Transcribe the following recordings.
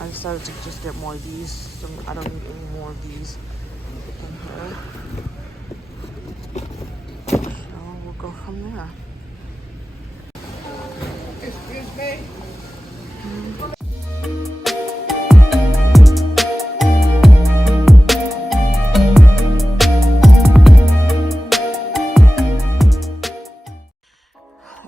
I decided to just get more of these, so I don't need any more of these in here. So we'll go from there. Excuse me?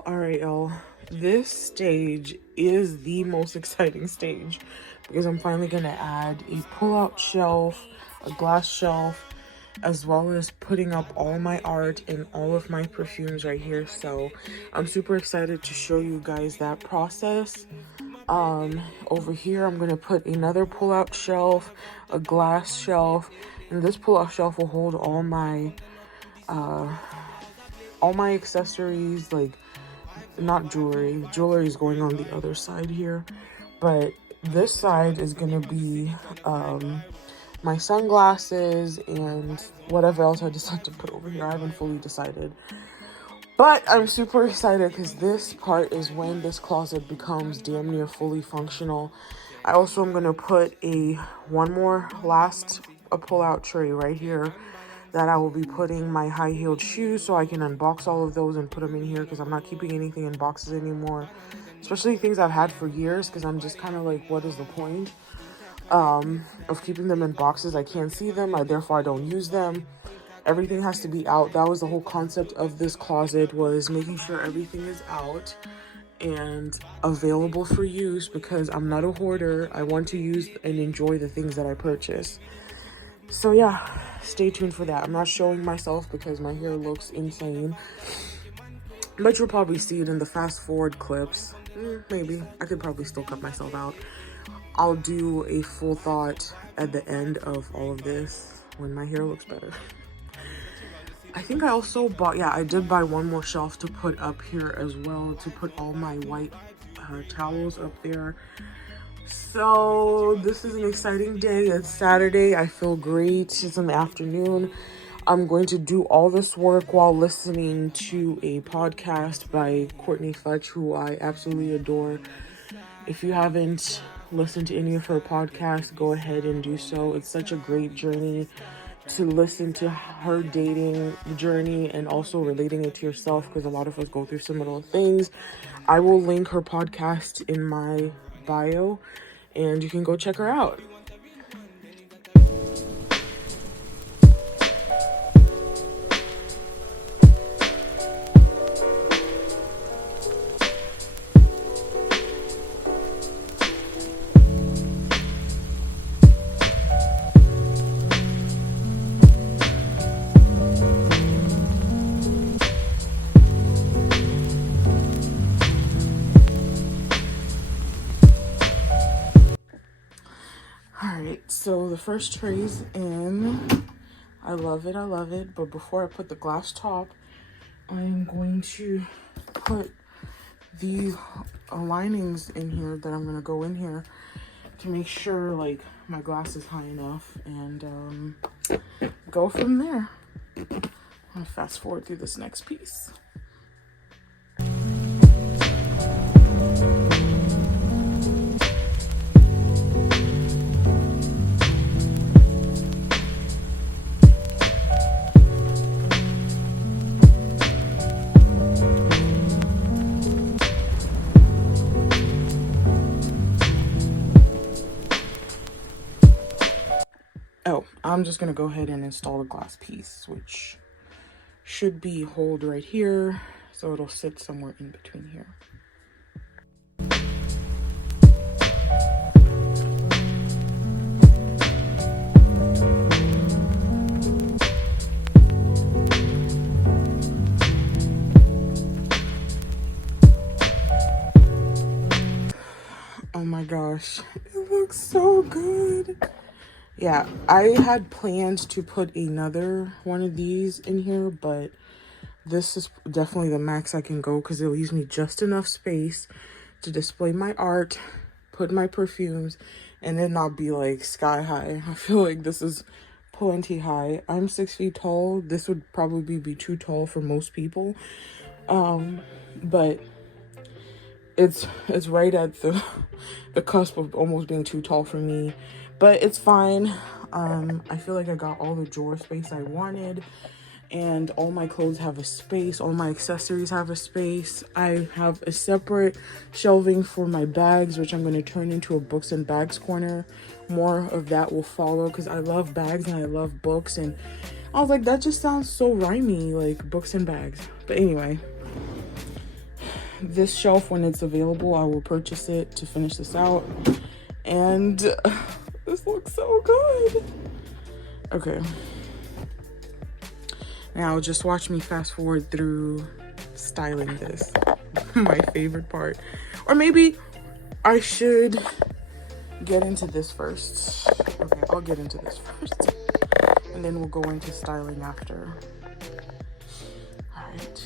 Alright, y'all. This stage is the most exciting stage because I'm finally going to add a pull-out shelf, a glass shelf, as well as putting up all my art and all of my perfumes right here. So I'm super excited to show you guys that process. Over here I'm going to put another pull-out shelf, a glass shelf, and this pull-out shelf will hold all my accessories, like not jewelry. Jewelry is going on the other side here, but this side is gonna be my sunglasses and whatever else I decide to put over here. I haven't fully decided, but I'm super excited because this part is when this closet becomes damn near fully functional. I also am gonna put one more pull-out tray right here that I will be putting my high-heeled shoes, so I can unbox all of those and put them in here because I'm not keeping anything in boxes anymore, especially things I've had for years, because I'm just kind of like, what is the point of keeping them in boxes? I can't see them, therefore I don't use them. Everything has to be out. That was the whole concept of this closet, was making sure everything is out and available for use, because I'm not a hoarder. I want to use and enjoy the things that I purchase. So yeah, stay tuned for that. I'm not showing myself because my hair looks insane, but you'll probably see it in the fast forward clips. Maybe I could probably still cut myself out. I'll do a full thought at the end of all of this when my hair looks better. I think I also bought, yeah, I did buy one more shelf to put up here as well, to put all my white towels up there. So this is an exciting day. It's Saturday. I feel great. It's in the afternoon. I'm going to do all this work while listening to a podcast by Courtney Fletch, who I absolutely adore. If you haven't listened to any of her podcasts, go ahead and do so. It's such a great journey to listen to her dating journey and also relating it to yourself, because a lot of us go through similar things. I will link her podcast in my bio and you can go check her out. Alright, so the first tray's in. I love it. But before I put the glass top, I'm going to put the linings in here that I'm going to go in here to make sure like my glass is high enough, and go from there. I'll fast forward through this next piece. Oh, I'm just gonna go ahead and install the glass piece, which should be hold right here, so it'll sit somewhere in between here. Oh my gosh, it looks so good. Yeah, I had planned to put another one of these in here, but this is definitely the max I can go because it leaves me just enough space to display my art, put my perfumes, and then not be like sky high. I feel like this is plenty high. I'm 6 feet tall. This would probably be too tall for most people. But it's right at the cusp of almost being too tall for me, but it's fine. I feel like I got all the drawer space I wanted, and all my clothes have a space, all my accessories have a space. I have a separate shelving for my bags, which I'm going to turn into a books and bags corner. More of that will follow because I love bags and I love books, and I was like, that just sounds so rhymey, like books and bags. But anyway, this shelf, when it's available, I will purchase it to finish this out. And this looks so good. Okay. Now just watch me fast forward through styling this. My favorite part. Or maybe I should get into this first. Okay, I'll get into this first. And then we'll go into styling after. All right.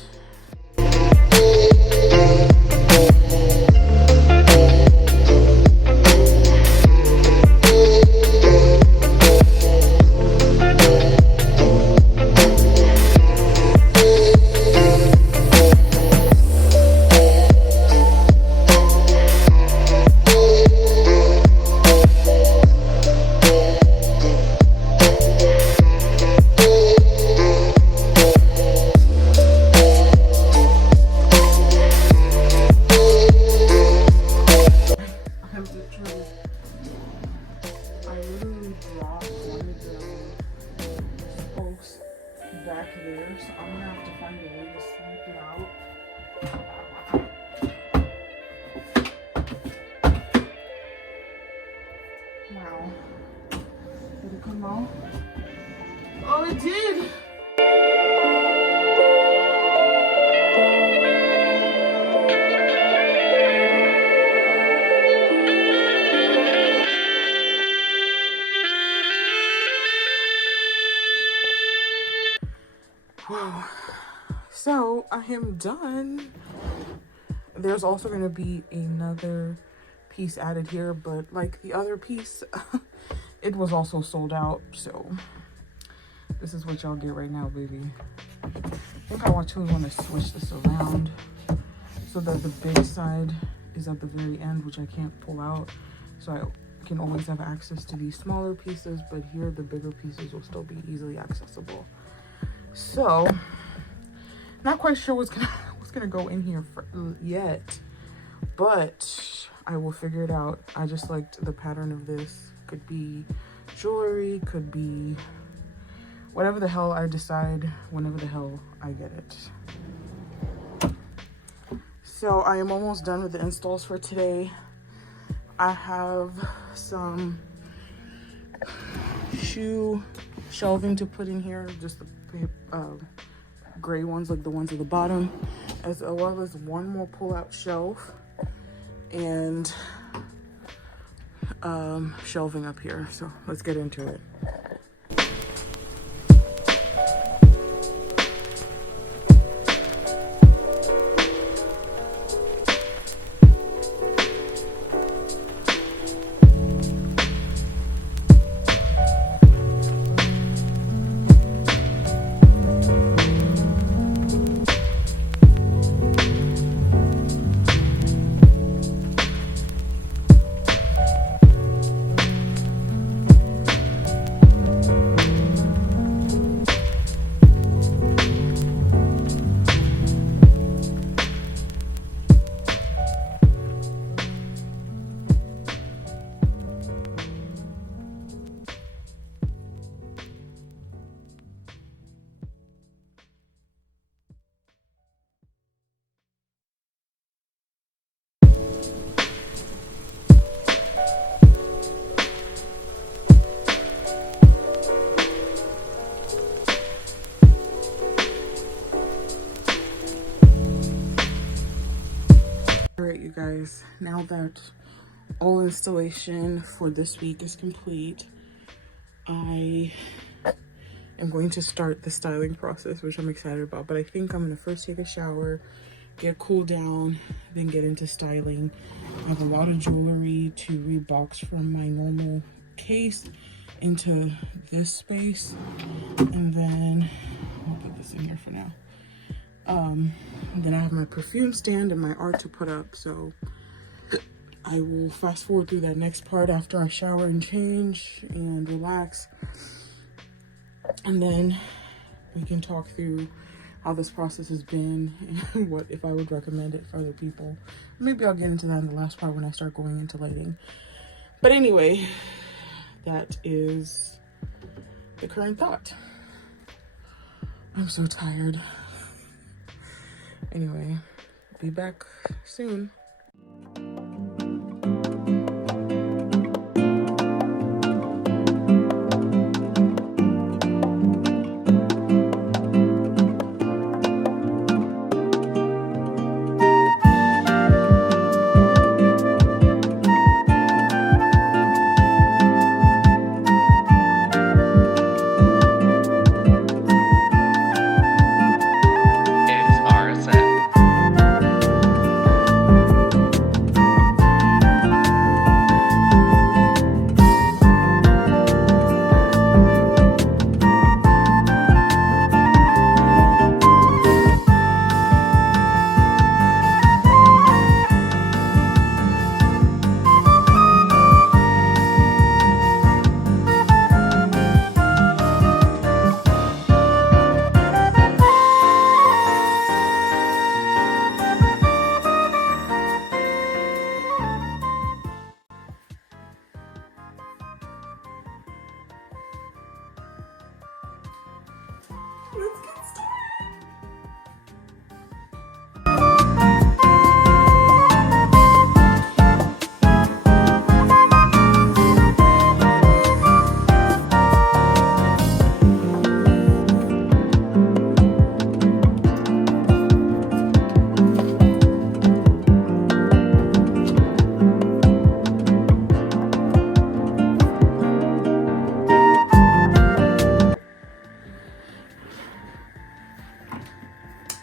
Back there, so I'm gonna have to find a way to sweep it out. Wow. Did it come out? Oh, it did! Wow. So I am done. There's also going to be another piece added here, but like the other piece, it was also sold out. So this is what y'all get right now, baby. I think I actually want to switch this around so that the big side is at the very end, which I can't pull out. So I can always have access to these smaller pieces, but here the bigger pieces will still be easily accessible. So, not quite sure what's gonna go in here yet, but I will figure it out. I just liked the pattern of this. Could be jewelry, could be whatever the hell I decide, whenever the hell I get it. So I am almost done with the installs for today. I have some shoe shelving to put in here, just the gray ones, like the ones at the bottom, as well as one more pull-out shelf and shelving up here. So let's get into it. Alright, you guys, now that all installation for this week is complete, I am going to start the styling process, which I'm excited about. But I think I'm going to first take a shower, get cooled down, then get into styling. I have a lot of jewelry to rebox from my normal case into this space, and then I'll put this in here for now. And then I have my perfume stand and my art to put up. So I will fast forward through that next part after I shower and change and relax. And then we can talk through how this process has been and what if I would recommend it for other people. Maybe I'll get into that in the last part when I start going into lighting. But anyway, that is the current thought. I'm so tired. Anyway, be back soon.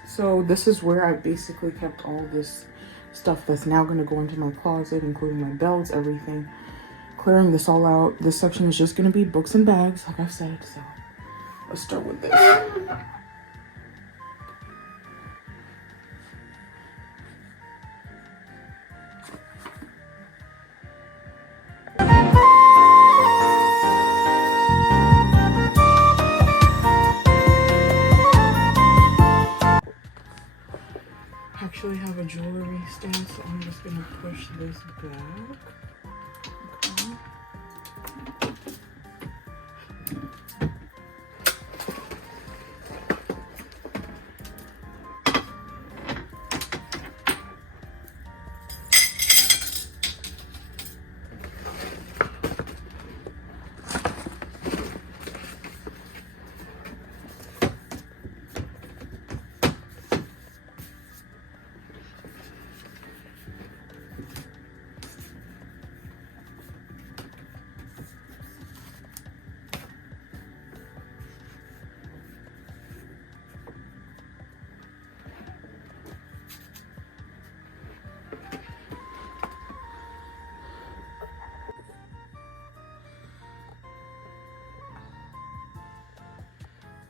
So this is where I basically kept all this stuff that's now going to go into my closet, including my belts, everything. Clearing this all out. This section is just going to be books and bags, like I've said. So let's start with this. Actually have a jewelry stand, so I'm just gonna push this back. Okay.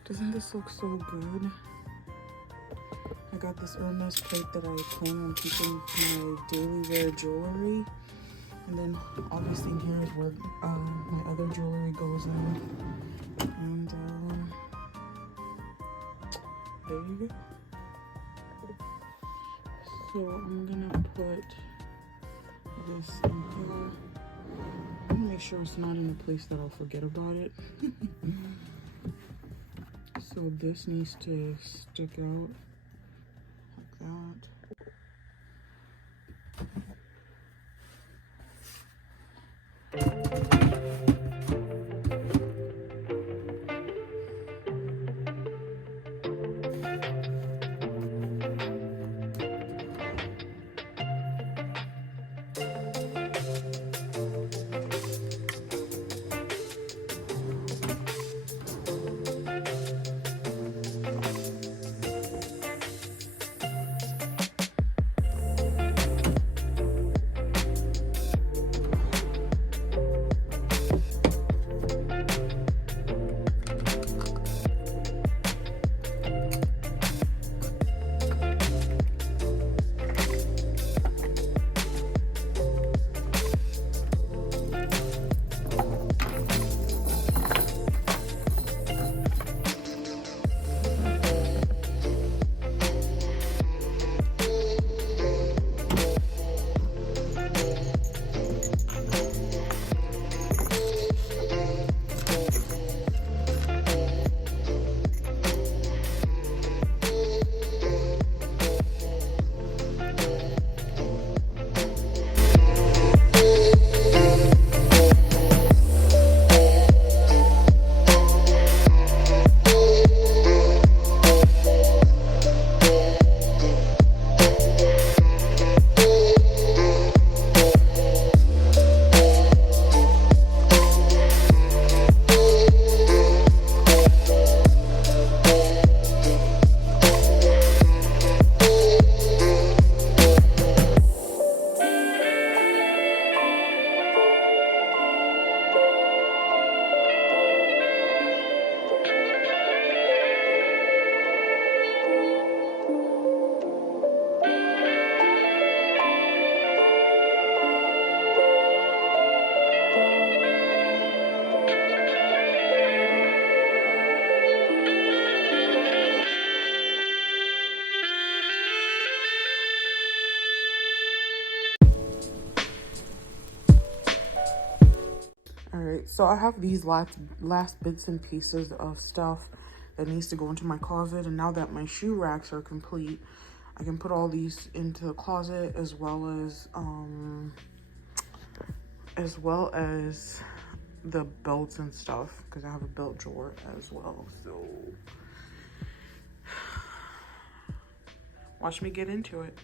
Doesn't this look so good? I got this Hermes plate that I plan on keeping my daily wear jewelry. And then obviously here is where my other jewelry goes in. And there you go. So I'm gonna put this in here. I'm gonna make sure it's not in a place that I'll forget about it. So this needs to stick out like that. All right, so I have these last bits and pieces of stuff that needs to go into my closet, and now that my shoe racks are complete, I can put all these into the closet as well as the belts and stuff, because I have a belt drawer as well. So watch me get into it.